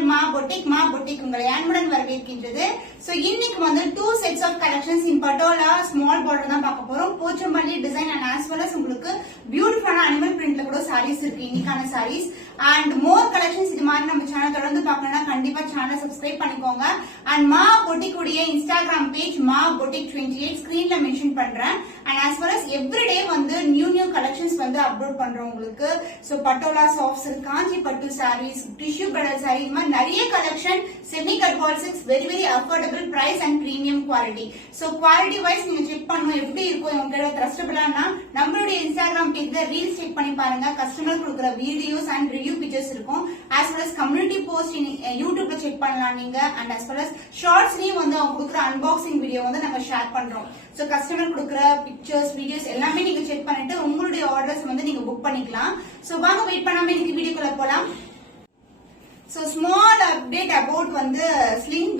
Channel மா boutique உங்களை அன்புடன் வரவேற்கின்றது. சோ இன்னைக்கு வந்து 2 sets of collections in patola small border தான் பார்க்க போறோம். Pochampalli design and as well as உங்களுக்கு பியூட்டிஃபுல்லான அனிமல் பிரிண்ட்ல கூட sarees இருக்கு. இன்னைக்கான sarees and more collections இது மாதிரி நம்ம சேனல் தொடர்ந்து பார்க்கணும்னா கண்டிப்பா சேனலை சப்ஸ்கிரைப் பண்ணிக்கோங்க. and மா பொட்டிக் உடைய இன்ஸ்டாகிராம் பேஜ் மா பொட்டிக் 28 ஸ்கிரீன்ல மென்ஷன் பண்றேன். and as well as everyday வந்து நியூ collections வந்து அப்லோட் பண்றோம் உங்களுக்கு. So Patola soft silk Kanchi பட்டு sarees டிஷ்யூ கடல் saree இந்த மாதிரி நிறைய collection semi cut wall silks very affordable price and premium quality. So quality wise நீங்க செக் பண்ணணும் எப்படி இருக்கும் உங்களுக்கு ட்ரஸ்டபிளானா நம்மளுடைய இன்ஸ்டாகிராம் பேஜ்ல ரீல்ஸ் செக் பண்ணி பாருங்க. கஸ்டமர் கொடுக்குற வீடியோஸ் அண்ட் ரிவ்யூ பிக்சர்ஸ் இருக்கும். as well as community post யூடியூப்ல செக் பண்ணலாம் நீங்க. and as well as ஷார்ட்ஸ்லயும் வந்து அவங்க கொடுக்குற அன்பாக்சிங் வீடியோ வந்து நம்ம ஷேர் பண்றோம். சோ கஸ்டமர் கொடுக்குற பிக்சர்ஸ் வீடியோஸ் எல்லாமே நீங்க செக் பண்ணிட்டு உங்களுடைய ஆர்டர்ஸ் வந்து நீங்க புக் பண்ணிக்கலாம். சோ வாங்க வெயிட் பண்ணாம இன்னைக்கு வீடியோக்குள்ள போலாம். So small update about வந்து sling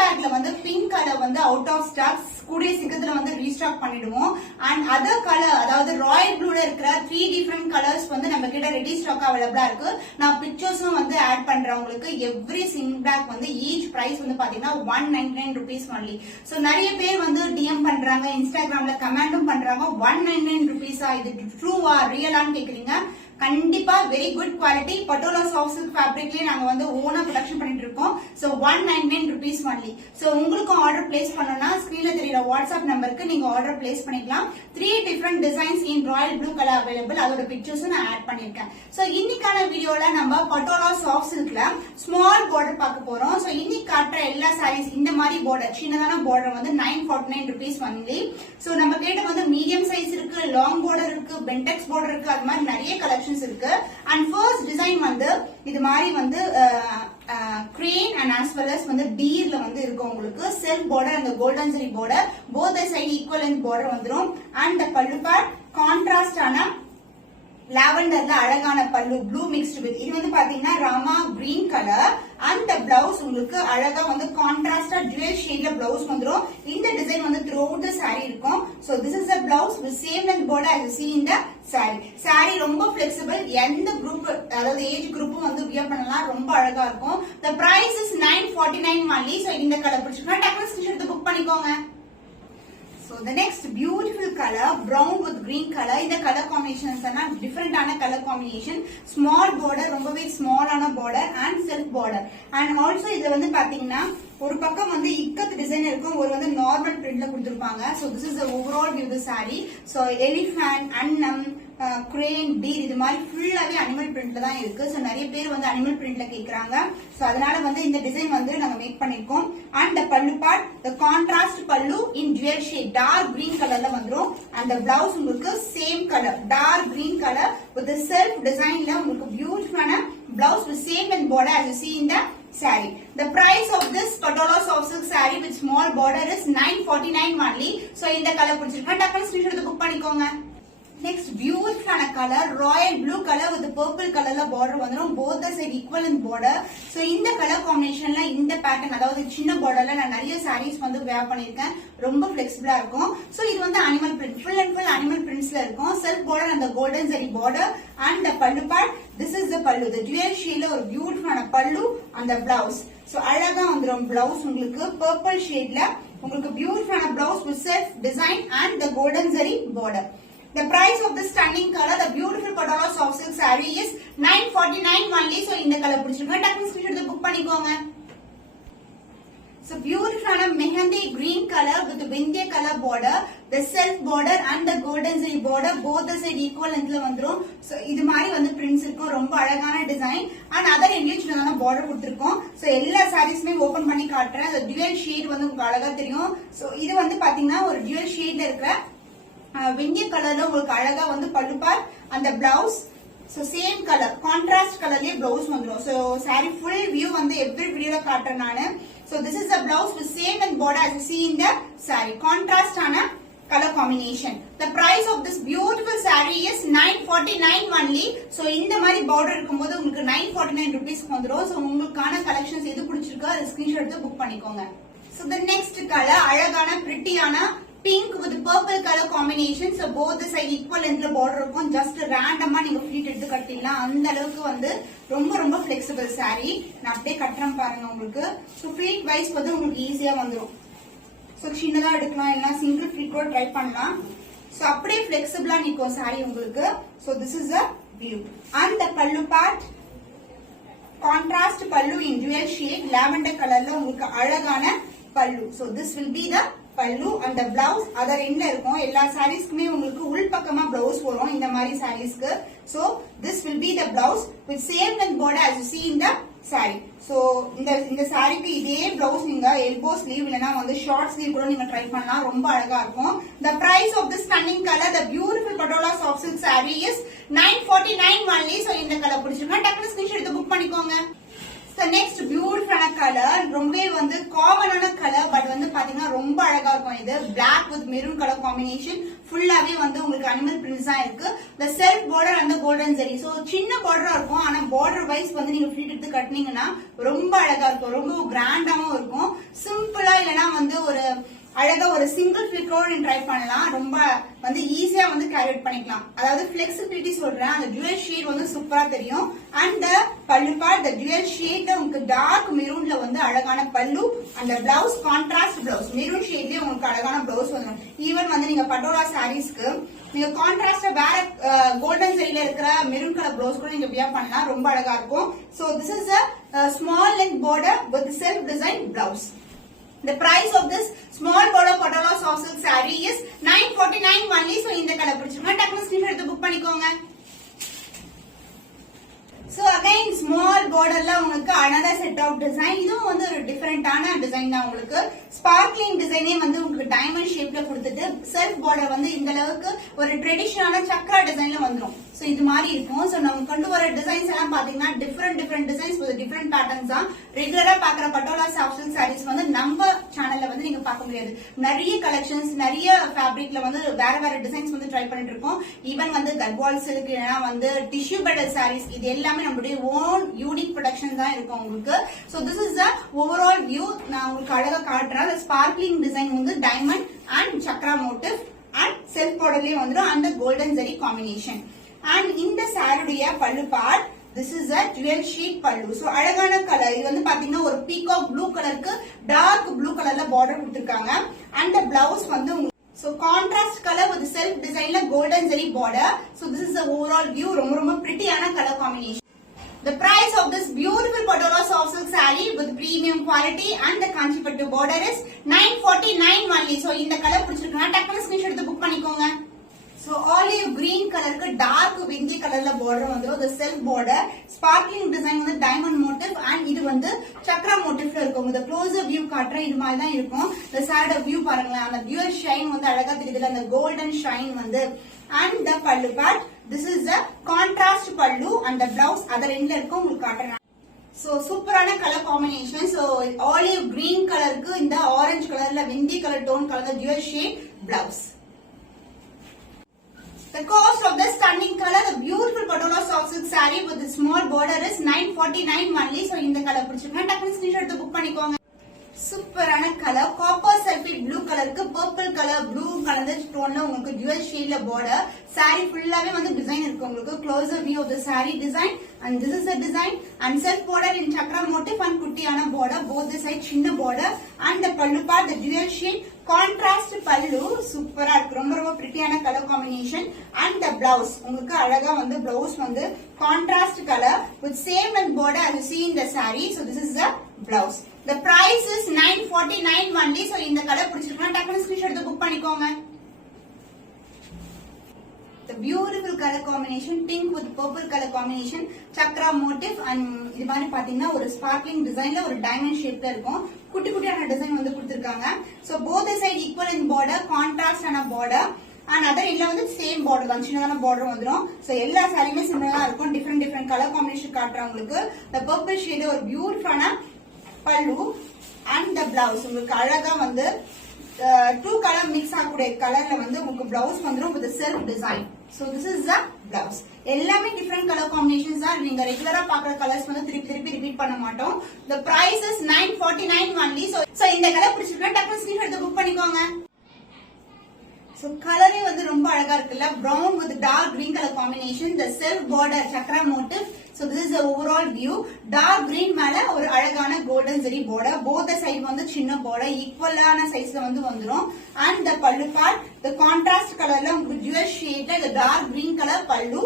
bagல வந்து pink color வந்து out of stock கூடிய சீக்கிரத்துல வந்து ரீஸ்டாக் பண்ணிடுவோம். and other color அதாவது ராயல் ப்ளூல இருக்கிற 3 different colors வந்து நம்ம கிட்ட ரெடி ஸ்டாக் அவைலபிளா இருக்கு. நான் பிக்சர்ஸும் வந்து ஆட் பண்றேன் உங்களுக்கு. எவ்ரி sling bag வந்து ஈச் பிரைஸ் வந்து பாத்தீங்கன்னா 199 rupees only. சோ நிறைய பேர் வந்து டிஎம் பண்றாங்க, இன்ஸ்டாகிராம்ல கமெண்டும் பண்றாங்க 199 rupees இது ட்ரூவா ரியலான்னு கேக்குறீங்க. கண்டிப்பா very good quality Patola soft silk ஃபேப்ரிக்லயே நாங்க வந்து ஓனா ப்ரொடக்ஷன் பண்ணிட்டு இருக்கோம். So 199 rupees only. சோ உங்களுக்கு ஆர்டர் பிளேஸ் பண்ணனும்னா ஸ்கிரீன்ல தெரியுற வாட்ஸ்அப் நம்பருக்கு நீங்க ஆர்டர் பிளேஸ் பண்ணிக்கலாம். 3 different designs in royal blue color available. அதோட பிக்சர்ஸும் நான் ஆட் பண்ணிருக்கேன். சோ இன்னைக்கான வீடியோல நம்ம பட்டோலா சாஃப்ட் சில்க்ல ஸ்மால் border பார்க்க போறோம். சோ இன்னைக்கு காட்டுற எல்லா sarees இந்த மாதிரி border சின்னதான border வந்து 949 rupees only. சோ நம்ம கிட்ட வந்து மீடியம் சைஸ் இருக்கு, லாங் border இருக்கு, பென்டெக்ஸ் border இருக்கு, அது மாதிரி நிறைய கலெக்ஷன் இருக்கு. and first design வந்து இது மாதிரி வந்து crane and as well as வந்து deerல வந்து இருக்கு. உங்களுக்கு self border and golden zari border both the side equal length border வந்துரும். and the pallu part contrast ஆன லாவெண்டர்ல அழகான பல்லு ப்ளூ மிக்ஸ்ட் வித் இது வந்து பாத்தீங்கன்னா Rama green colour. and the blouse உங்களுக்கு அழகா வந்து கான்ட்ராஸ்டா டுவல் ஷேட்ல blouse வந்துரும். இந்த டிசைன் வந்து throughout the saree இருக்கும். so this is the blouse with same length border as you see in the saree ரொம்ப flexible. எந்த குரூப் அதாவது ஏஜ் குரூப்பும் வந்து வியர் பண்ணலாம். ரொம்ப அழகா இருக்கும். the price is 949 only. so இந்த கலர் பிடிச்சிருக்கா டக்குனு ஸ்கிரீன்ஷாட் எடுத்து புக் பண்ணிக்கோங்க. So the next beautiful color brown with green color. இந்த color combinations எல்லாம் different ஆன color combination. small border ரொம்பவே small ஆன border and self border. and also இது வந்து பாத்தீங்கன்னா ஒரு பக்கம் வந்து இக்கத் டிசைன் இருக்கும், ஒரு வந்து நார்மல் பிரிண்ட்ல கொடுத்திருப்பாங்க. so this is the overall view of the saree. so elephant and crane deer இது மாதிரி ஃபுல்லாவே அனிமல் பிரிண்ட்ல தான் இருக்கு. சோ நிறைய பேர் வந்து அனிமல் பிரிண்ட்ல கேக்குறாங்க. சோ அதனால வந்து இந்த டிசைன் வந்து நாங்க மேக் பண்ணிருக்கோம். and the pallu part the contrast pallu in dual shade dark green colorல வந்துரும். and the blouse உங்களுக்கு same color dark green color with the self designல உங்களுக்கு பியூட்டிஃபுல்லான blouse with same and border as you see in the saree. The price of this patola soft silk saree with small border is 949 only. so இந்த colour பிடிச்சிருக்கா டக்குனு screenshot எடுத்து book பண்ணிக்கோங்க. next beautiful color royal blue color with the purple colorல border வந்துரும். both the side equal in border. so இந்த colour காம்பினேஷன்ல இந்த pattern அதாவது சின்ன borderல நான் நிறைய sarees வந்து wear பண்ணிருக்கேன். ரொம்ப flexible இருக்கும். so இது வந்து animal print full and full animal printsல இருக்கும். self border and the golden zari border and the pallu part this is the pallu the dual shade ஒரு பியூட்டிஃபுல்லான pallu and the blouse. so அழகா வந்துரும் blouse உங்களுக்கு purple shadeல உங்களுக்கு பியூட்டிஃபுல்லான blouse with self design and the golden zari border. The price of this stunning color, the beautiful patola soft silk saree is 949 only. so இந்த colour பிடிச்சிருக்கா டக்குனு screenshot எடுத்து book பண்ணிக்கோங்க. so beautiful mehendi green color with vindya color border, the self border and the golden zari border both the side equal lengthல வந்துரும். so இது மாதிரி வந்து prints இருக்கும். ரொம்ப அழகான design and other engagement border கொடுத்திருக்கோம். so எல்லா sareesமே ஓபன் பண்ணி காட்டுறேன். the dual shade வந்து உங்களுக்கு அழகா தெரியும். so இது வந்து பாத்தீங்கன்னா ஒரு dual shadeல இருக்கிற வெங்கிய கலர்ல உங்களுக்கு அழகா வந்து பல்லு பார்ட் அந்த blouse so same colour contrast கலர்லயே பிளவுஸ் வந்துரும். சோ saree full view வந்து எவ்ரி வீடியோல காட்டுறேன் நானு. so this is the blouse with same and border as you see in the saree contrast ஆன color combination. the price of this beautiful saree is 949 only. so இந்த மாதிரி border இருக்கும்போது உங்களுக்கு 949 rupees வந்துரும். so உங்களுக்கான கலெக்ஷன்ஸ் எது பிடிச்சிருக்கோ அதை ஸ்கிரீன்ஷாட் எடுத்து புக் பண்ணிக்கோங்க. so the next color அழகான பிரிட்டியான pink with purple colour combination. So both side equal லென்த்ல பார்டர் இருக்கும். ஜஸ்ட் ரேண்டமா நீங்க ஃபிளீட் எடுத்து கட்டிடலாம். அந்த அளவுக்கு வந்து ரொம்ப ரொம்ப ஃபிளெக்சிபிள் saree. நான் அப்படியே கட்டுறேன் பாருங்க உங்களுக்கு. சோ ஃபிளீட் வைஸ் வந்து உங்களுக்கு ஈஸியா வந்துரும். சோ சின்னதா எடுக்கலாம், இல்ல சிங்கிள் ஃபிளீட் கூட ட்ரை பண்ணலாம். சோ அப்படியே ஃபிளெக்சிபிளா நிக்கும் saree உங்களுக்கு. So this is a view. And the pallu part, contrast pallu in dual shade, lavender கலர்ல உங்களுக்கு அழகான pallu. So this will be the pallu and the blouse other endல இருக்கும். எல்லா sareesக்குமே உங்களுக்கு உள் பக்கமா blouse வரும் இந்த மாதிரி sareesக்கு. So this will be the blouse with same length border as you see in the saree. So இந்த சாரிக்கு இதே blouse நீங்க elbow sleeve இல்லனா வந்து short sleeve கூட நீங்க ட்ரை பண்ணலாம். ரொம்ப அழகா இருக்கும். The price of this stunning color, the beautiful Patola soft silk saree is 949 only. So இந்த கலர் பிடிச்சிருக்கா டக்குனு ஸ்கிரீன்ஷாட் எடுத்து புக் பண்ணிக்கோங்க. So next beautiful color, ரொம்ப வந்து காமனான கலர் பட் வந்து பாத்தீங்கன்னா ரொம்ப அழகா இருக்கும். இது black with maroon color combination, ஃபுல்லாவே வந்து உங்களுக்கு அனிமல் பிரிண்ட்ஸ் தான் இருக்கு. the self border and the golden zari. So சின்ன பார்டரா இருக்கும், ஆனா பார்டர் வைஸ் வந்து நீங்க ஃபிளீட் எடுத்து கட்டினீங்கன்னா ரொம்ப அழகா இருக்கும். ரொம்ப கிராண்டாவும் இருக்கும். சிம்பிளா இல்லனா வந்து ஒரு அழகா ஒரு சிங்கிள் ஃபிளிட்டோட நீங்க ட்ரை பண்ணலாம். ரொம்ப வந்து ஈஸியா வந்து கேரி அவுட் பண்ணிக்கலாம். அதாவது ஃபிளெக்சிபிலிட்டி சொல்றேன். அந்த டுவல் ஷேட் வந்து சூப்பரா தெரியும். அண்ட் பல்லு பார்ட் the dual shade உங்களுக்கு டார்க் மெரூன்ல வந்து அழகான பல்லு. அந்த பிளவுஸ் கான்ட்ராஸ்ட் பிளவுஸ் மெரூன் ஷேட்லயே உங்களுக்கு அழகான பிளவுஸ் வந்துடும். ஈவன் வந்து நீங்க பட்டோலா சாரீஸ்க்கு நீங்க கான்ட்ராஸ்டா வேற கோல்டன் சைடுல இருக்கிற மெரூன் கலர் பிளவுஸ் கூட நீங்க வியர் பண்ணலாம். ரொம்ப அழகா இருக்கும். So this is a small length border with self design blouse. The price of this small border Patola soft silk saree is 949 only. So இந்த கலர் பிடிச்சிருக்கா டக்குனு ஸ்கிரீன்ஷாட் எடுத்து புக் பண்ணிக்கோங்க. So again small borderல உங்களுக்கு another set of design. இதுவும் வந்து ஒரு டிஃபரெண்டான design தான். உங்களுக்கு ஸ்பார்க்லிங் டிசைனே வந்து உங்களுக்கு டைமண்ட் ஷேப்ல கொடுத்துட்டு செல்ஃப் பார்டர் வந்து இந்த அளவுக்கு ஒரு ட்ரெடிஷனலான சக்கரா டிசைன்ல வந்துரும். சோ இது மாதிரி இருக்கும். சோ நம்ம கொண்டு வர டிசைன்ஸ் எல்லாம் பாத்தீங்கன்னா different designs with different patterns தான். ரெகுலரா பாக்குற பட்டோலா சாஃப்ட் சில்க் சாரீஸ் வந்து நம்ம சேனல்ல வந்து நீங்க பார்க்க முடியாது. நிறைய கலெக்ஷன்ஸ் நிறைய ஃபேப்ரிக்ல வந்து வேற வேற டிசைன்ஸ் வந்து ட்ரை பண்ணிட்டு இருக்கோம். ஈவன் வந்து கர்வால் சில்க் இல்லனா வந்து டிஷ்யூ பெடல் சாரீஸ் இது எல்லாமே நம்மளுடைய ஓன் யூனிக் ப்ரொடக்ஷன் தான் இருக்கும் உங்களுக்கு. So this is the overall view. நான் உங்களுக்கு அழகா காட்டுறேன். ஸ்பார்க்லிங் டிசைன் வந்து diamond and chakra motif and self பார்டர்லயே வந்துடும். And golden zari combination. And இந்த சாரியுடைய pallu part, this is a dual sheet pallu. So அழகான கலர். இது வந்து பாத்தீங்கன்னா ஒரு பீகாக் ப்ளூ கலருக்கு டார்க் ப்ளூ கலர்ல பார்டர் கொடுத்திருக்காங்க. அண்ட் பிளவுஸ் வந்து so contrast color with self designல golden zari border. So this is the overall view. ரொம்ப ரொம்ப prettyயான color combination. The price of this beautiful Patola soft silk saree with premium quality and the Kanchipattu border is 949 only. So இந்த colour பிடிச்சிருக்குன்னா டக்குனு screenshot எடுத்து book பண்ணிக்கோங்க. So olive green கலருக்கு dark விந்தி கலர்ல border வந்துரும். the self border sparkling design வந்து diamond motif and இது வந்து சக்ரா motifல இருக்கும். இந்த closer view காட்டுறேன். இது மாதிரி தான் இருக்கும். the side view பாருங்களேன். அந்த dual shine வந்து அழகா தெரியுது. அந்த golden shine வந்து and the pallu part, this is the contrast pallu and the blouse other endல இருக்கும். உங்களுக்கு காட்டுறேன். So சூப்பரான colour combination. So olive green கலருக்கு இந்த ஆரஞ்சு கலர்ல விந்தி கலர் டோன் கலர்ல dual shade blouse. The cost of this stunning color, the beautiful Patola soft silk saree with the small border is 949 only. So இந்த colour பிடிச்சிருக்கா டக்குனு screenshot எடுத்து book பண்ணிக்கோங்க. சூப்பரான கலர் காப்பர் சல்ஃபேட் ப்ளூ கலருக்கு purple colour blue கலந்த டோன்ல உங்களுக்கு twelve ஷேட்ல border. saree ஃபுல்லாவே வந்து டிசைன் இருக்கு. உங்களுக்கு closer view of the saree design and this is the design and self border in chakra motif and குட்டியான border both the side சின்ன border and the pallu part the dual shade contrast pallu சூப்பரா இருக்கு. ரொம்ப ரொம்ப பிரிட்டியான colour combination. and the blouse உங்களுக்கு அழகா வந்து blouse வந்து contrast color with same and border as you see in the saree. So this is the blouse. The price is 949 only. So இந்த கலர் பிடிச்சிருக்கா டக்குனு ஸ்கிரீன்ஷாட் எடுத்து புக் பண்ணிக்கோங்க. The beautiful color combination, pink with purple color combination, chakra motif and இது மாதிரி பாத்தீங்கன்னா ஒரு sparkling designல ஒரு diamond shapeல இருக்கும். குட்டி குட்டியான டிசைன் வந்து கொடுத்திருக்காங்க. So both the side equal in border, contrast ஆன border and other endல வந்து same border தான். சின்னதான border வந்துரும். So எல்லா சாரியுமே சிமிலரா இருக்கும். different color combination காட்டுறேன் உங்களுக்கு. The purple shade ஒரு beautiful ஆன pallu and the blouse உங்களுக்கு அழகா வந்து two color mix ஆகக்கூடிய கலர்ல வந்து உங்களுக்கு blouse வந்துரும் with the self design. So this is the blouse. எல்லாமே different color combinations தான். நீங்க ரெகுலரா பாக்குற கலர்ஸ் வந்து திருப்பி ரிப்பீட் பண்ண மாட்டோம். The price is 949 only. So இந்த கலர் பிடிச்சிருக்கா டக்குனு ஸ்கிரீன்ஷாட் எடுத்து புக் பண்ணிக்கோங்க. So color வந்து ரொம்ப அழகா இருக்குல்ல, brown with dark green color combination, the self border chakra motif. So this is the overall view. Dark green மேல ஒரு அழகான golden zari border, both the side வந்து சின்ன border, ஈக்குவலான சைஸ்ல வந்து வந்துரும். And the pallu part, the contrast colorல உங்களுக்கு dual shade the dark green color pallu.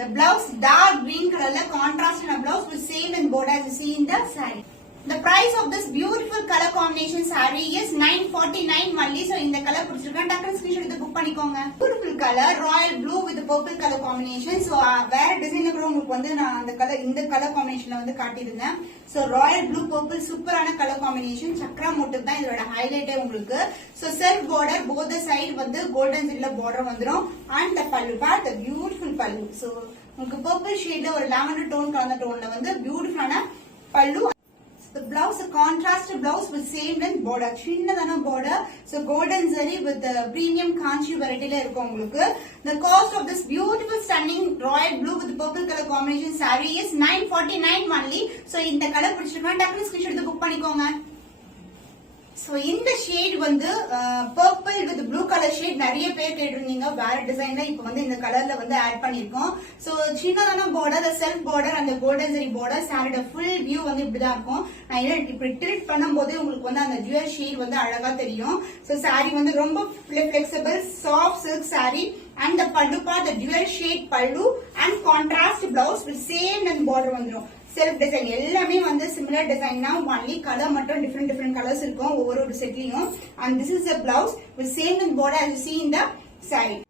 The blouse dark green colorல contrast in a blouse with same in border as you see in the saree. The price of this beautiful color combination saree is 949 only. So இந்த colour பிடிச்சிருக்கா டக்குனு screenshot எடுத்து book பண்ணிக்கோங்க. Beautiful color royal blue with purple color combination. So வேற டிசைன்ல கூட உங்களுக்கு வந்து நான் அந்த கலர் இந்த கலர் காம்பினேஷன்ல வந்து காட்டியிருந்தேன். So royal blue purple சூப்பரான கலர் காம்பினேஷன். சக்ரா மோட்டிவ் தான் இதோட ஹைலைட்டே உங்களுக்கு. So self border both the side வந்து கோல்டன் ஜரில border வந்துரும். And the pallu part the beautiful pallu. So உங்களுக்கு purple shadeல ஒரு lavender tone கலந்த டோன்ல வந்து பியூட்டிஃபுல்லான pallu. The blouse, a contrast blouse with same length border. சின்னதான border. So golden zari with the premium kanchi variety la irukum ungalku. The cost of this beautiful stunning royal blue with purple color combination saree is 949 only. So இந்த colour பிடிச்சிருக்கா டக்குனு screenshot எடுத்து book பண்ணிக்கோங்க. So இந்த shade வந்து purple with blue color shade நிறைய பேர் கேட்டிருந்தீங்க வேற டிசைன்ல இப்போ வந்து இந்த கலர்ல வந்து ஆட் பண்ணிருக்கோம். So சின்னதான border the self border and the golden zari border saree full view வந்து இப்படிதான் இருக்கும். நான் இப்படி டில்ட் பண்ணும்போது உங்களுக்கு வந்து அந்த dual shade வந்து அழகா தெரியும். So saree வந்து ரொம்ப flexible soft silk saree and the pallu part the dual shade pallu and contrast blouse with same length border வந்துரும். செல்ஃப் டிசைன் எல்லாமே வந்து சிமிலர் டிசைன் தான், ஒன்லி கலர் மட்டும் டிஃபரெண்ட் கலர்ஸ் இருக்கும் ஒவ்வொரு செட்லயும். And this is a blouse with same in border as you see in the saree.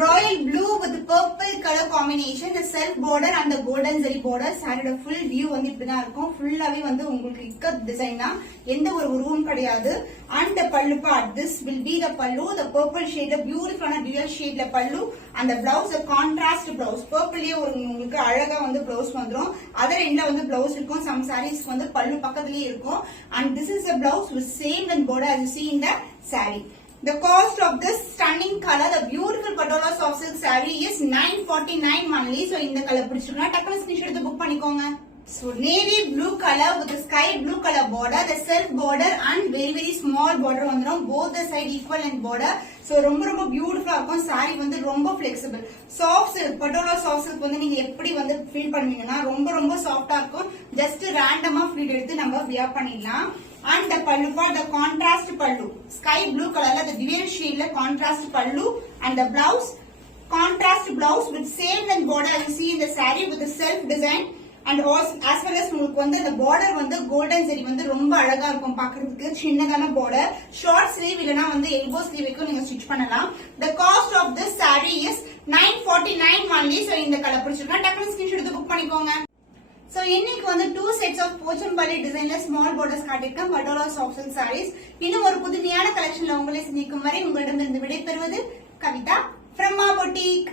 Royal blue with purple color combination, the self border and the golden zari border. saree full view வந்து இப்படிதான் இருக்கும். ஃபுல்லாவே வந்து உங்களுக்கு ikat design தான், எந்த ஒரு உருவம் கிடையாது. And the pallu part, this will be the pallu, the purple shade, the beautiful dual shade pallu and the blouse the contrast blouse. purple ஒரு உங்களுக்கு அழகா வந்து blouse வந்துரும். அதர் எண்ட்ல வந்து blouse இருக்கும். some sarees வந்து pallu பக்கத்துலயே இருக்கும். And this is a blouse with same and border as you see in the saree. The cost of this stunning color, the beautiful patola soft silk saree is 949 only. So இந்த colour பிடிச்சிருக்கா டக்குனு screenshot எடுத்து book பண்ணிக்கோங்க. So navy blue color with the sky blue color border, the self border and very small border வந்துரும். both the side equal and border. So ரொம்ப பியூட்டிஃபுல்லா இருக்கும். saree வந்து ரொம்ப flexible soft silk patola soft silk வந்து நீங்க எப்படி வந்து ஃபீல் பண்ணுவீங்கன்னா ரொம்ப சாஃப்ட்டா இருக்கும். ஜஸ்ட் ரேண்டமா ஃபீல் எடுத்து நம்ம வியர் பண்ணிடலாம். And the pallu part the contrast pallu sky blue color la the dual shade la contrast pallu and the blouse contrast blouse with same length border as you see in the saree with the self design and as well as உங்களுக்கு வந்து the border வந்து golden zari வந்து ரொம்ப அழகா இருக்கும் பார்க்கிறதுக்கு. சின்னதான border short sleeve இல்லனா வந்து elbow sleeve வரைக்கும் நீங்க ஸ்டிட்ச் பண்ணலாம். The cost of this saree is 949 only. So இந்த கலர் பிடிச்சிருக்கா டக்குனு ஸ்கிரீன்ஷாட் எடுத்து புக் பண்ணிக்கோங்க. So இன்னைக்கு வந்து 2 sets of போச்சம்பள்ளி டிசைன்ல ஸ்மால் borders காட்டிருக்கேன் பட்டோலா சாஃப்ட் சில்க் sarees. இன்னும் ஒரு புதுமையான கலெக்ஷன்ல உங்களை சந்திக்கும் வரை உங்களிடமிருந்து விடைபெறுவது கவிதா from Ma Boutique.